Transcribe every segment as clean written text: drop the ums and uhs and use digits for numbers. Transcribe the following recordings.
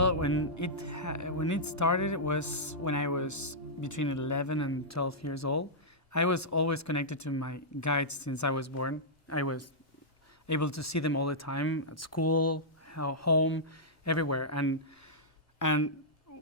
Well, when it started, it was when I was between 11 and 12 years old. I was always connected to my guides since I was born. I was able to see them all the time at school, home, everywhere. And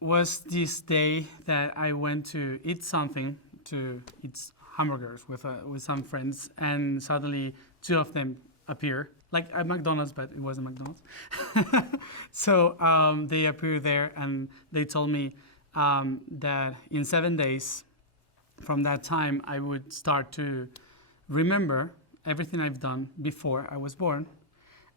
was this day that I went to eat something, to eat hamburgers with some friends, and suddenly two of them appear, like at McDonald's, but it wasn't McDonald's. So they appeared there, and they told me that in 7 days from that time, I would start to remember everything I've done before I was born,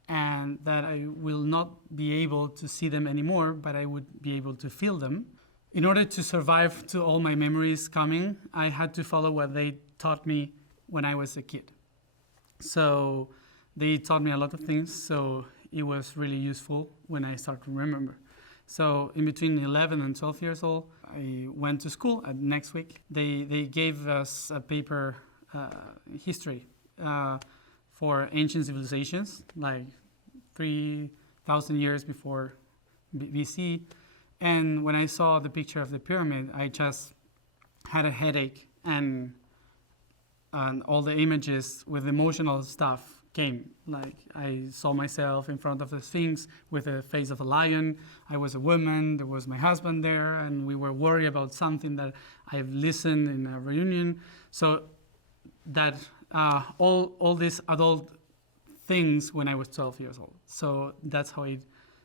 and that I will not be able to see them anymore, but I would be able to feel them. In order to survive to all my memories coming, I had to follow what they taught me when I was a kid. So they taught me a lot of things, so it was really useful when I started to remember. So in between 11 and 12 years old, I went to school. Next week, they gave us a paper, history, for ancient civilizations, like 3,000 years before BC. And when I saw the picture of the pyramid, I just had a headache, and all the images with emotional stuff came. Like, I saw myself in front of the Sphinx with the face of a lion. I was a woman, there was my husband there, and we were worried about something that I've listened in a reunion. So that all these adult things when I was 12 years old. So that's how it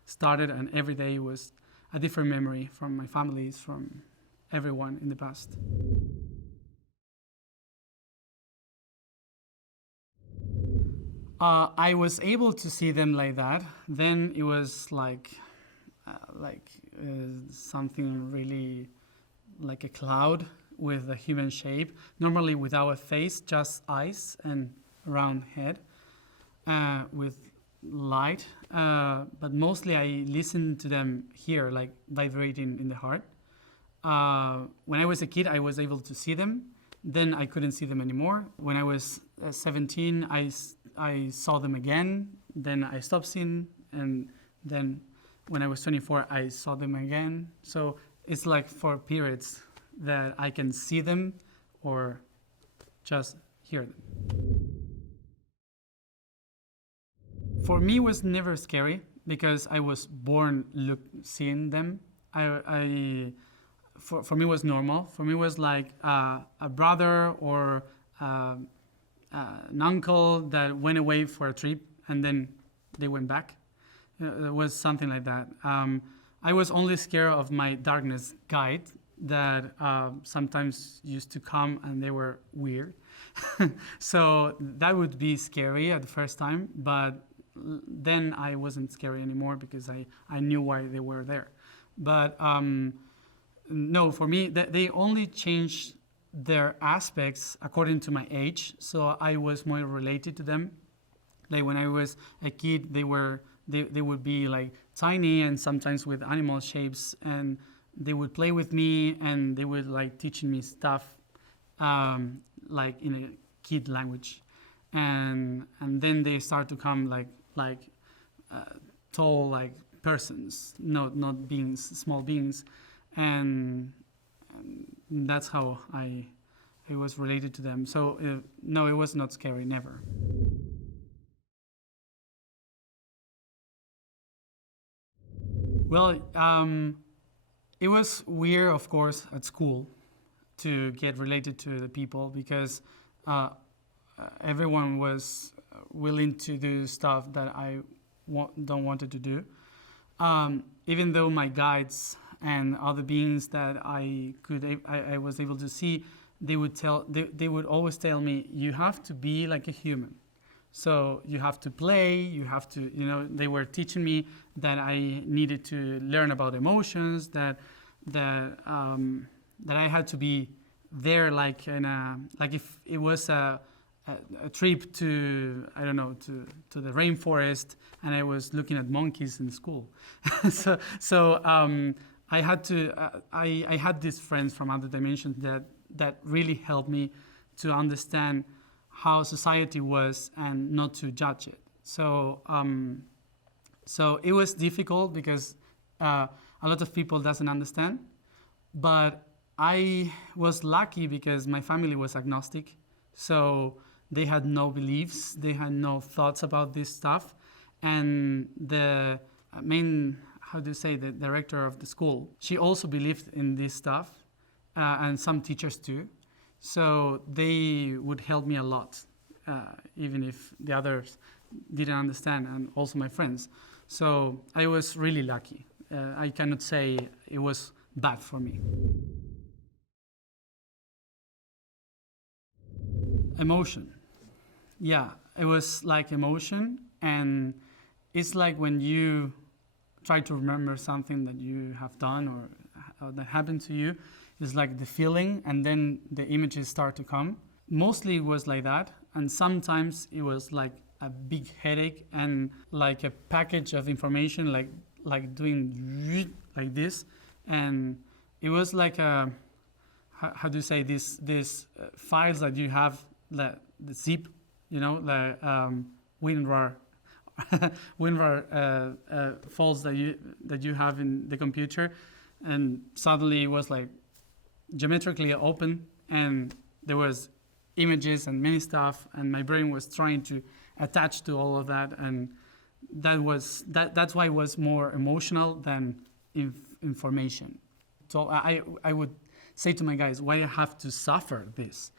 started, and every day was a different memory from my families, from everyone in the past. I was able to see them like that. Then it was like something really like a cloud with a human shape, normally without a face, just eyes and round head, with light. But mostly I listened to them here, like vibrating in the heart. When I was a kid, I was able to see them. Then I couldn't see them anymore. When I was 17, I saw them again. Then I stopped seeing, and then when I was 24, I saw them again. So it's like for periods that I can see them or just hear them. For me, it was never scary because I was born seeing them. For me, it was normal. For me, it was like a brother or an uncle that went away for a trip and then they went back. It was something like that. I was only scared of my darkness guide that sometimes used to come, and they were weird. So that would be scary at the first time, but then I wasn't scary anymore because I knew why they were there. But no, for me, they only changed their aspects according to my age, so I was more related to them. Like when I was a kid, they would be like tiny and sometimes with animal shapes, and they would play with me and they would like teaching me stuff, like in a kid language, and then they start to come like tall, like persons, not beings, small beings, and that's how I was related to them. So no, it was not scary, never. Well, it was weird, of course, at school to get related to the people because everyone was willing to do stuff that I don't wanted to do. Even though my guides and other beings that I was able to see, they would always tell me, you have to be like a human. So you have to play, you have to, they were teaching me that I needed to learn about emotions, that I had to be there like if it was a trip to, I don't know, to the rainforest, and I was looking at monkeys in school. so I had to, I had these friends from other dimensions that really helped me to understand how society was and not to judge it. So it was difficult because a lot of people doesn't understand. But I was lucky because my family was agnostic, so they had no beliefs, they had no thoughts about this stuff, and the main, how do you say, the director of the school, she also believed in this stuff, and some teachers too. So they would help me a lot, even if the others didn't understand, and also my friends. So I was really lucky. I cannot say it was bad for me. Emotion. Yeah, it was like emotion, and it's like when you try to remember something that you have done or that happened to you. It's like the feeling, and then the images start to come. Mostly it was like that, and sometimes it was like a big headache and like a package of information, like doing like this, and it was like a, how do you say, these files that you have, the zip, you know, the WinRAR WinRAR files that you have in the computer, and suddenly it was like geometrically open, and there was images and many stuff, and my brain was trying to attach to all of that, and that's why it was more emotional than information. So I would say to my guys, why I have to suffer this?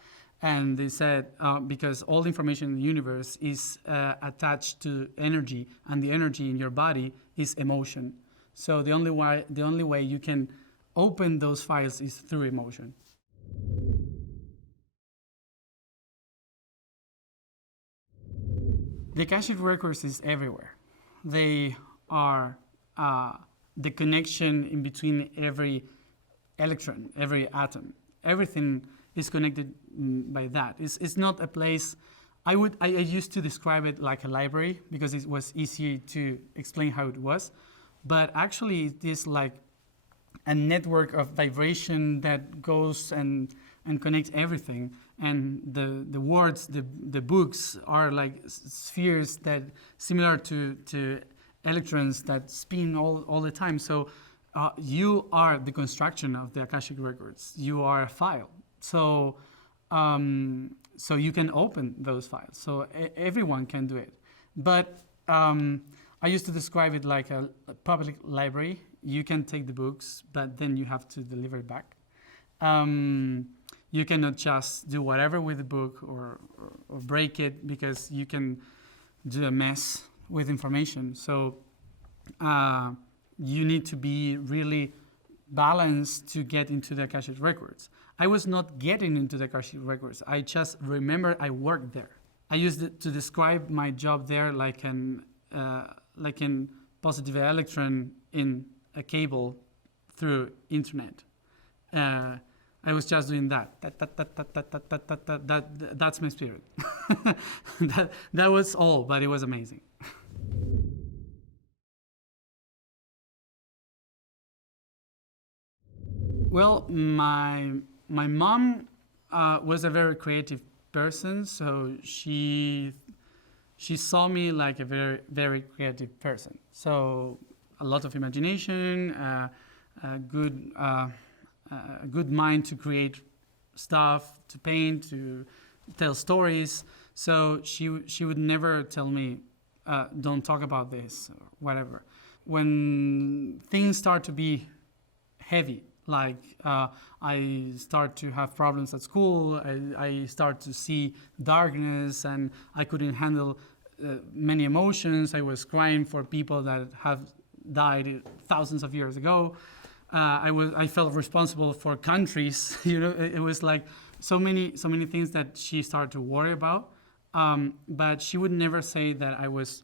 And they said, because all the information in the universe is attached to energy, and the energy in your body is emotion. So the only way you can open those files is through emotion. The Akashic Records is everywhere. They are the connection in between every electron, every atom. Everything is connected by that. It's not a place. I used to describe it like a library because it was easy to explain how it was, but actually it is like a network of vibration that goes and connects everything. And the words, the books are like spheres that similar to electrons that spin all the time. So you are the construction of the Akashic Records. You are a file. So so you can open those files. So everyone can do it. But I used to describe it like a public library. You can take the books, but then you have to deliver it back. You cannot just do whatever with the book or break it, because you can do a mess with information. So you need to be really balanced to get into the Akashic Records. I was not getting into the Akashic Records. I just remember I worked there. I used it to describe my job there like an positive electron in a cable through internet. I was just doing that. That's my spirit. that was all, but it was amazing. Well, my mom was a very creative person, so she saw me like a very, very creative person. So a lot of imagination, a good mind to create stuff, to paint, to tell stories. So she would never tell me, don't talk about this or whatever. When things start to be heavy, like I start to have problems at school, I start to see darkness, and I couldn't handle many emotions. I was crying for people that have died thousands of years ago. I felt responsible for countries. It was like so many things that she started to worry about. But she would never say that I was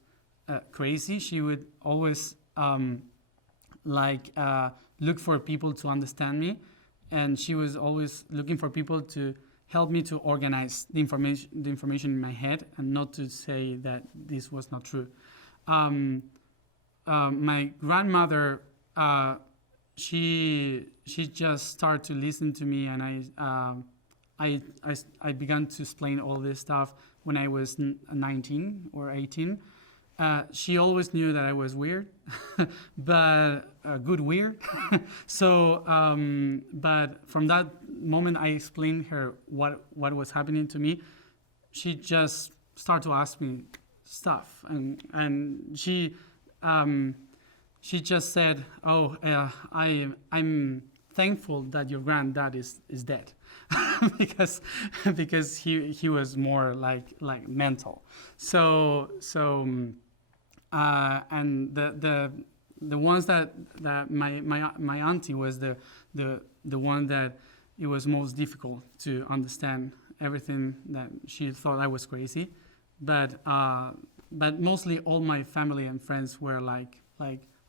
crazy. She would always look for people to understand me, and she was always looking for people to help me to organize the information in my head, and not to say that this was not true. My grandmother, she just started to listen to me, and I began to explain all this stuff when I was 19 or 18, She always knew that I was weird, but good weird. So, but from that moment, I explained her what was happening to me. She just started to ask me stuff, and she just said, "Oh, I'm thankful that your granddad is dead," because he was more like mental. And the ones that my auntie was the one that it was most difficult to understand everything, that she thought I was crazy, but mostly all my family and friends were like,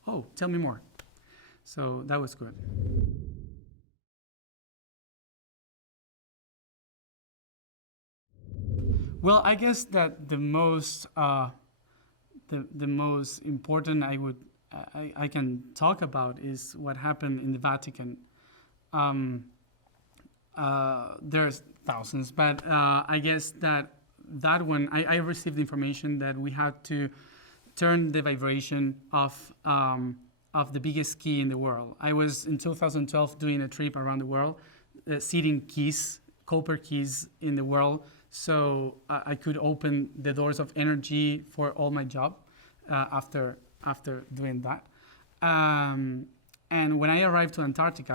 oh, tell me more. So that was good. Well, I guess that the most important I can talk about is what happened in the Vatican. There's thousands, but I guess that one I received information that we had to turn the vibration of the biggest key in the world. I was in 2012 doing a trip around the world, seeding keys, copper keys in the world, so I could open the doors of energy for all my job after doing that. And when I arrived to Antarctica,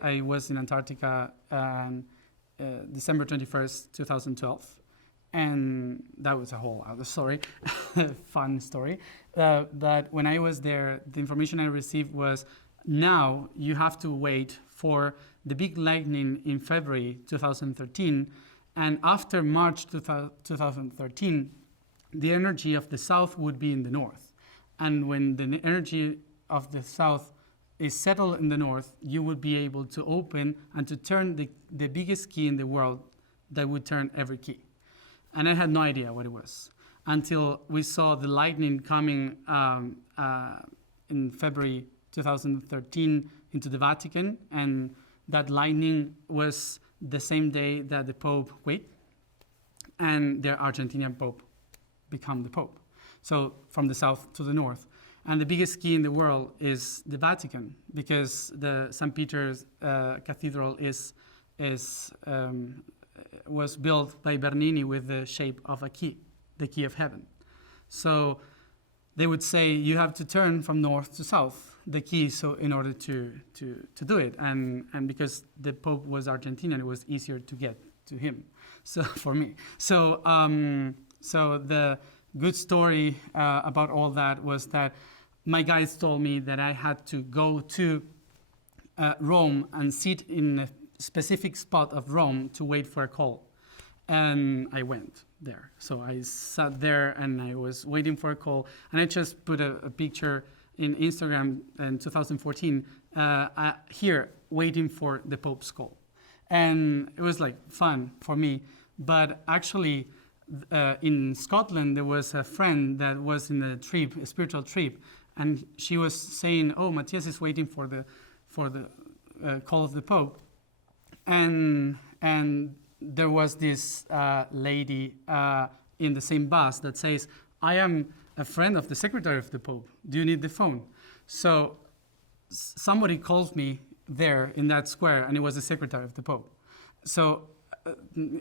I was in Antarctica December 21st, 2012. And that was a whole other story, fun story. But when I was there, the information I received was, now you have to wait for the big lightning in February 2013. And after March 2013, the energy of the south would be in the north. And when the energy of the south is settled in the north, you would be able to open and to turn the biggest key in the world that would turn every key. And I had no idea what it was until we saw the lightning coming in February 2013 into the Vatican. And that lightning was the same day that the Pope quit and the Argentinian Pope became the Pope. So from the south to the north. And the biggest key in the world is the Vatican, because the St. Peter's Cathedral was built by Bernini with the shape of a key, the key of heaven. So they would say you have to turn from north to south, the key, so in order to do it. And because the Pope was Argentinian, it was easier to get to him. So for me. So the good story about all that was that my guides told me that I had to go to Rome and sit in a specific spot of Rome to wait for a call. And I went there. So I sat there and I was waiting for a call. And I just put a picture in Instagram in 2014 here waiting for the Pope's call. And it was like fun for me. But actually, in Scotland, there was a friend that was in a trip, a spiritual trip, and she was saying, "Oh, Matías is waiting for the call of the Pope," and there was this lady in the same bus that says, "I am a friend of the secretary of the Pope. Do you need the phone?" So somebody called me there in that square, and it was the secretary of the Pope. So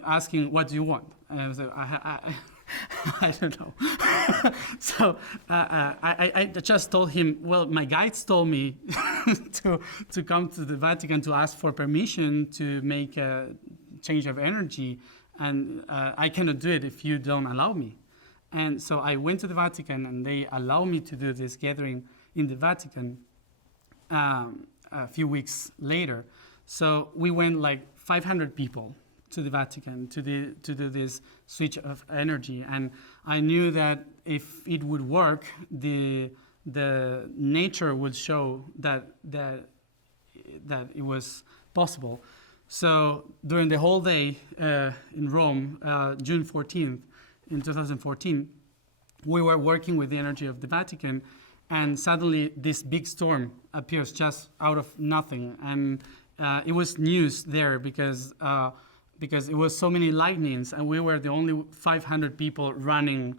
asking, "What do you want?" And I was like, I don't know. So I just told him, well, my guides told me to come to the Vatican to ask for permission to make a change of energy, and I cannot do it if you don't allow me. And so I went to the Vatican, and they allowed me to do this gathering in the Vatican a few weeks later. So we went like 500 people to the Vatican to do this switch of energy, and I knew that if it would work, the nature would show that it was possible. So during the whole day in Rome, June 14th in 2014, we were working with the energy of the Vatican, and suddenly this big storm appears just out of nothing, and it was news there because it was so many lightnings, and we were the only 500 people running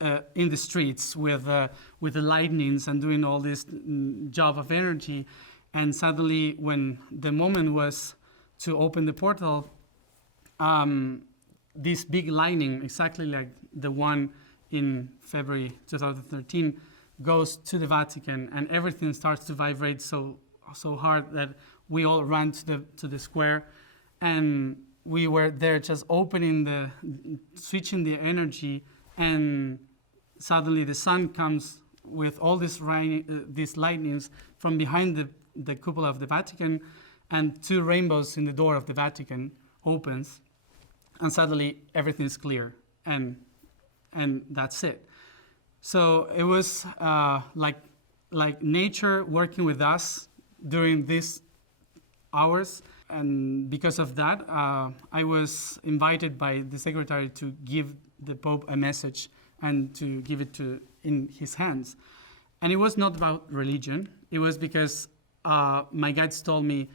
in the streets with the lightnings and doing all this job of energy. And suddenly, when the moment was to open the portal, this big lightning, exactly like the one in February 2013, goes to the Vatican, and everything starts to vibrate so hard that we all ran to the square, and we were there just switching the energy, and suddenly the sun comes with all these lightnings from behind the cupola of the Vatican, and 2 rainbows in the door of the Vatican opens, and suddenly everything is clear, and that's it. So it was like nature working with us during these hours, and because of that, I was invited by the secretary to give the Pope a message and to give it in his hands. And it was not about religion. It was because my guides told me,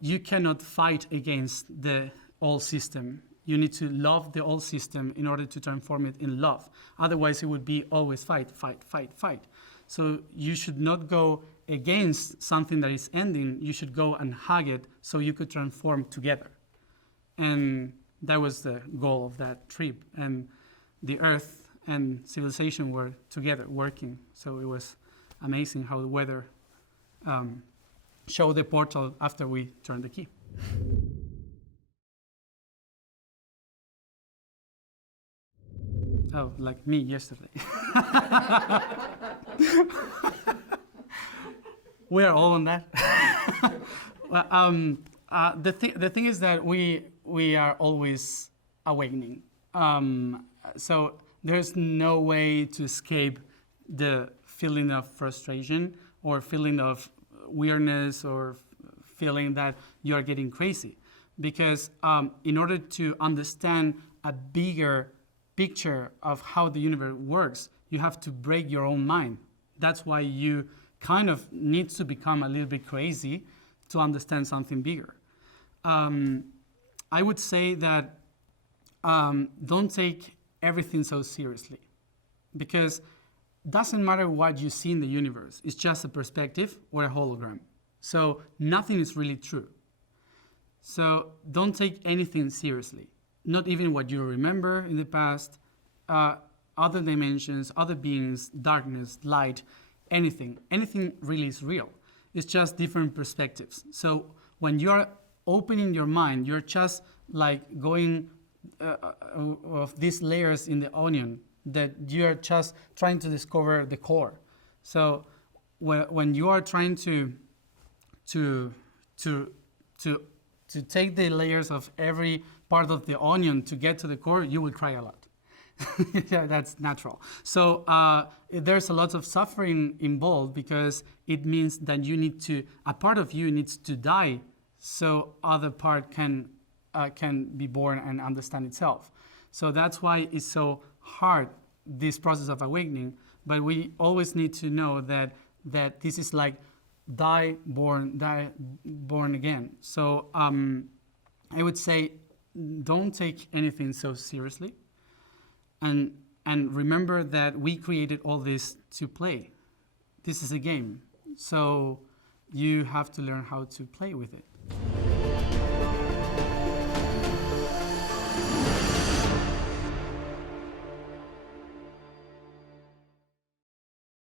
you cannot fight against the old system. You need to love the old system in order to transform it in love. Otherwise, it would be always fight, fight, fight, fight. So you should not go against something that is ending. You should go and hug it so you could transform together. And that was the goal of that trip. And the earth and civilization were together working. So it was amazing how the weather showed the portal after we turned the key. Oh, like me yesterday. We're all on that. Well, the thing is that we are always awakening. So there's no way to escape the feeling of frustration or feeling of weirdness or feeling that you're getting crazy. Because in order to understand a bigger picture of how the universe works, you have to break your own mind. That's why you kind of need to become a little bit crazy to understand something bigger. I would say that don't take everything so seriously, because it doesn't matter what you see in the universe. It's just a perspective or a hologram. So nothing is really true. So don't take anything seriously. Not even what you remember in the past, other dimensions, other beings, darkness, light, anything. Anything really is real. It's just different perspectives. So when you're opening your mind, you're just like going of these layers in the onion that you're just trying to discover the core. So when you are trying to take the layers of every part of the onion to get to the core, you will cry a lot. Yeah, that's natural. So there's a lot of suffering involved, because it means that a part of you needs to die so other part can be born and understand itself. So that's why it's so hard, this process of awakening. But we always need to know that this is like die, born again. So I would say don't take anything so seriously. And remember that we created all this to play. This is a game. So you have to learn how to play with it.